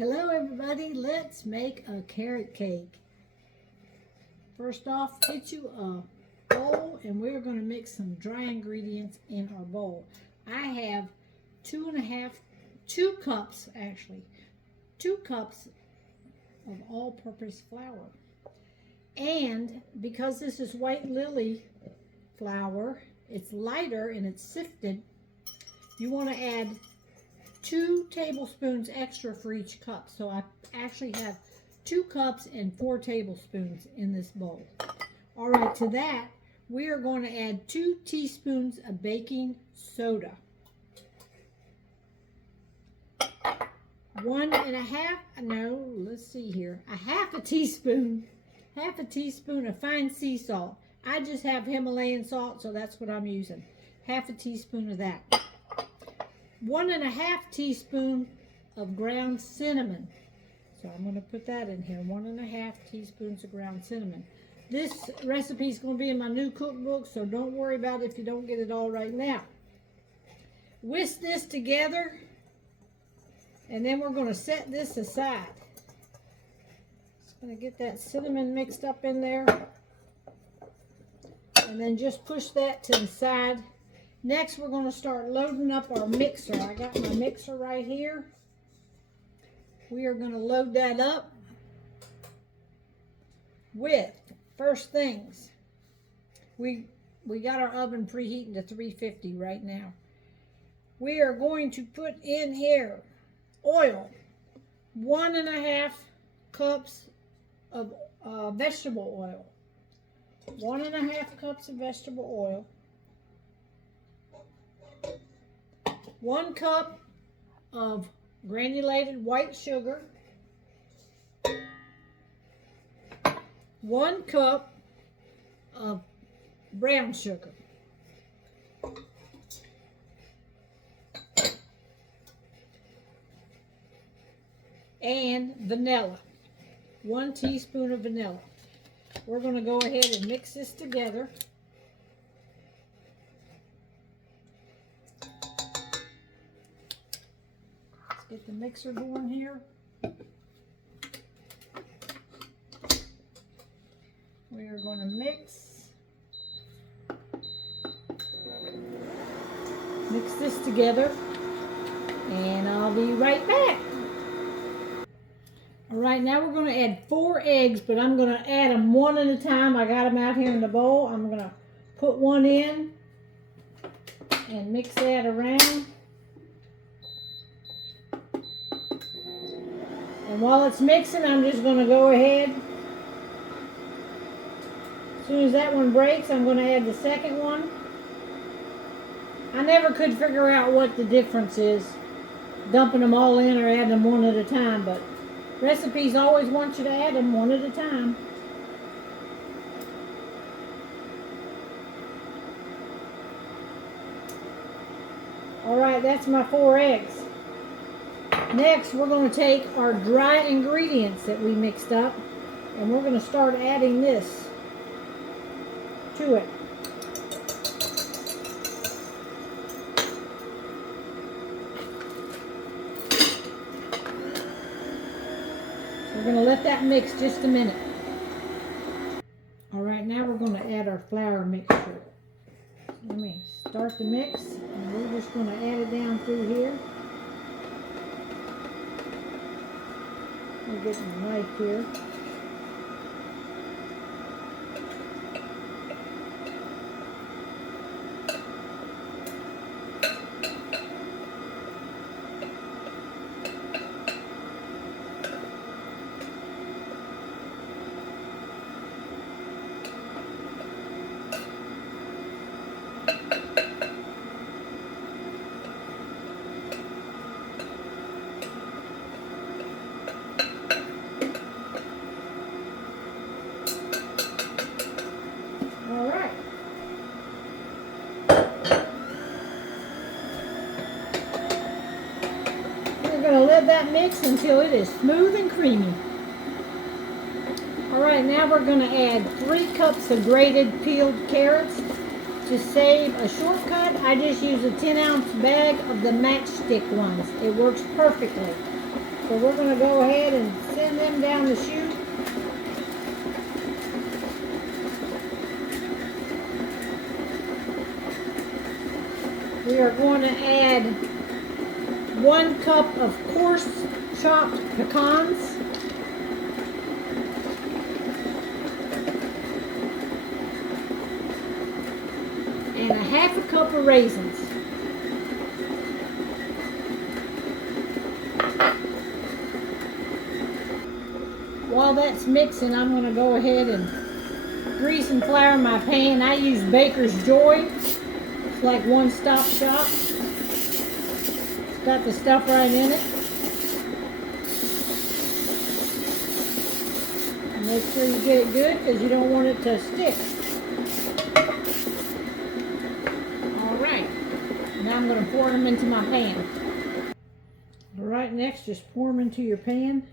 Hello everybody, let's make a carrot cake. First off, get you a bowl and we're going to mix some dry ingredients in our bowl. I have two cups of all-purpose flour. And because this is white lily flour, it's lighter and it's sifted, you want to add 2 tablespoons extra for each cup. So I actually have 2 cups and 4 tablespoons in this bowl. All right, to that, we are going to add 2 teaspoons of baking soda. 1.5 teaspoon of fine sea salt. I just have Himalayan salt, so that's what I'm using. Half a teaspoon of that. 1.5 teaspoon of ground cinnamon. So I'm going to put that in here. 1.5 teaspoons of ground cinnamon. This recipe is going to be in my new cookbook, so don't worry about it if you don't get it all right now. Whisk this together, and then we're going to set this aside. Just going to get that cinnamon mixed up in there, and then just push that to the side. Next, we're going to start loading up our mixer. I got my mixer right here. We are going to load that up with, first things, we got our oven preheating to 350 right now. We are going to put in here oil, 1.5 cups of vegetable oil. 1.5 cups of vegetable oil. 1 cup of granulated white sugar, 1 cup of brown sugar, and vanilla, 1 teaspoon of vanilla. We're going to go ahead and mix this together. Get the mixer going here. We are going to mix this together, and I'll be right back. All right, now we're going to add 4 eggs, but I'm going to add them one at a time. I got them out here in the bowl. I'm going to put one in and mix that around. And while it's mixing, I'm just going to go ahead. As soon as that one breaks, I'm going to add the second one. I never could figure out what the difference is, dumping them all in or adding them one at a time, but recipes always want you to add them one at a time. All right, that's my 4 eggs. Next, we're going to take our dry ingredients that we mixed up, and we're going to start adding this to it. We're going to let that mix just a minute. All right, now we're going to add our flour mixture. Let me start the mix, and we're just going to add it down through here. We're getting the knife here. All right. We're going to let that mix until it is smooth and creamy. All right, now we're going to add 3 cups of grated peeled carrots. To save a shortcut, I just use a 10-ounce bag of the matchstick ones. It works perfectly. So we're going to go ahead and send them down the chute. We are going to add 1 cup of coarse chopped pecans. And 1/2 cup of raisins. While that's mixing, I'm going to go ahead and grease and flour my pan. I use Baker's Joy. It's like one-stop shop. It's got the stuff right in it. And make sure you get it good because you don't want it to stick. Alright, now I'm going to pour them into my pan. Alright, next just pour them into your pan.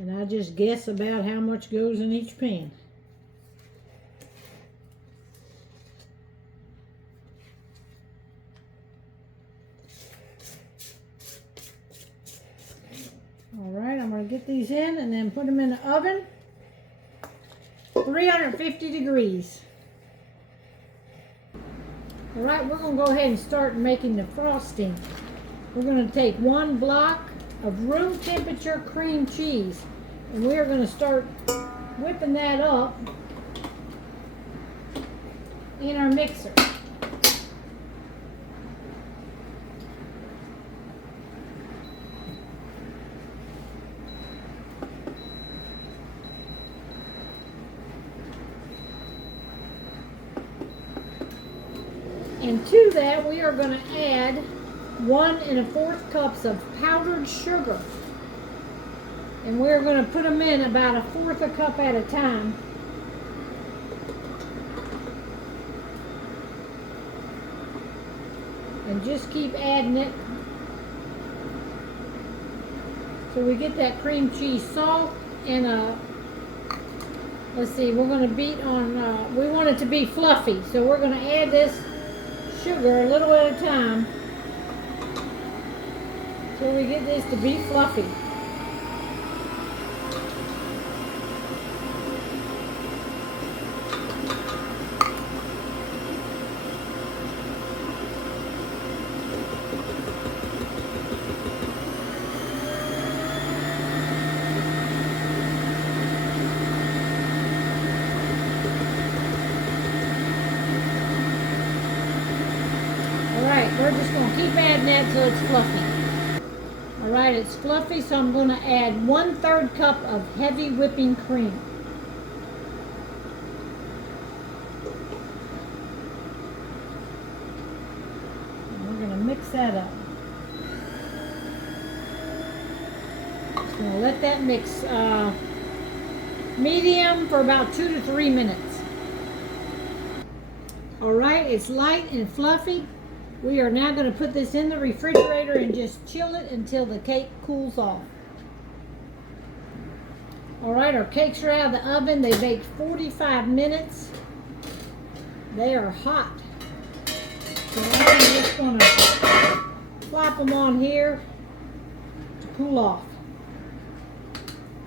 And I just guess about how much goes in each pan. Alright, I'm going to get these in and then put them in the oven. 350 degrees. Alright, we're going to go ahead and start making the frosting. We're going to take 1 block of room temperature cream cheese, and we are going to start whipping that up in our mixer. And to that we are going to add 1 1/4 cups of powdered sugar. And we're going to put them in about 1/4 cup at a time. And just keep adding it so we get that cream cheese salt and let's see, we're going to beat on, we want it to be fluffy. So we're going to add this sugar a little at a time till we get this to be fluffy. We're just going to keep adding that till it's fluffy. Alright, it's fluffy, so I'm going to add 1/3 cup of heavy whipping cream. And we're going to mix that up. Just going to let that mix medium for about 2 to 3 minutes. Alright, it's light and fluffy. We are now going to put this in the refrigerator and just chill it until the cake cools off. Alright, our cakes are out of the oven. They baked 45 minutes. They are hot. So I'm just going to flop them on here to cool off.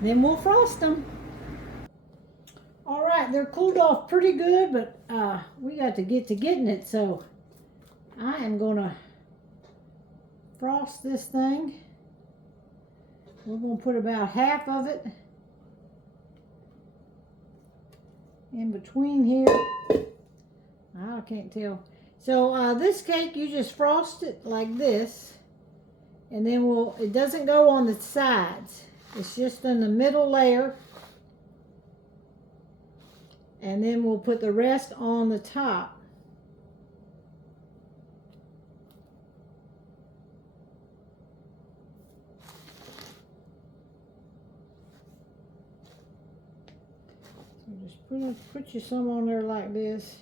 Then we'll frost them. Alright, they're cooled off pretty good, but we got to get to getting it, so I am going to frost this thing. We're going to put about half of it in between here. I can't tell. So this cake, you just frost it like this, and then it doesn't go on the sides. It's just in the middle layer, and then we'll put the rest on the top. Just put you some on there like this.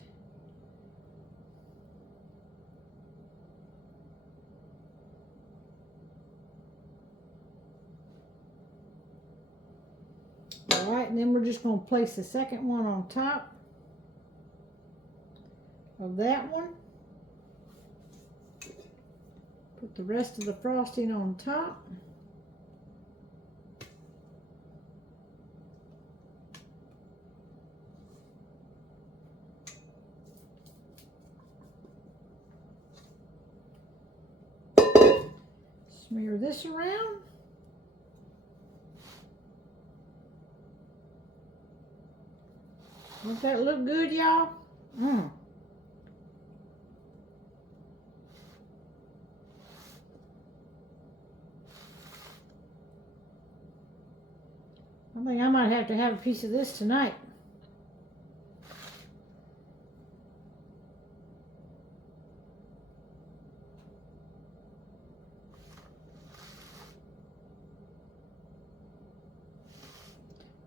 Alright, and then we're just going to place the second one on top of that one. the rest of the frosting on top. Smear this around. Does that look good, y'all? I think I might have to have a piece of this tonight.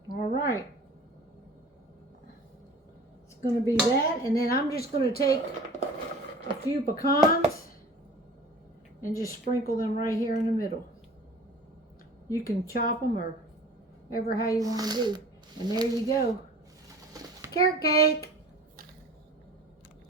All right. It's going to be that, and then I'm just going to take a few pecans and just sprinkle them right here in the middle. You can chop them or ever how you want to do. And there you go. Carrot cake.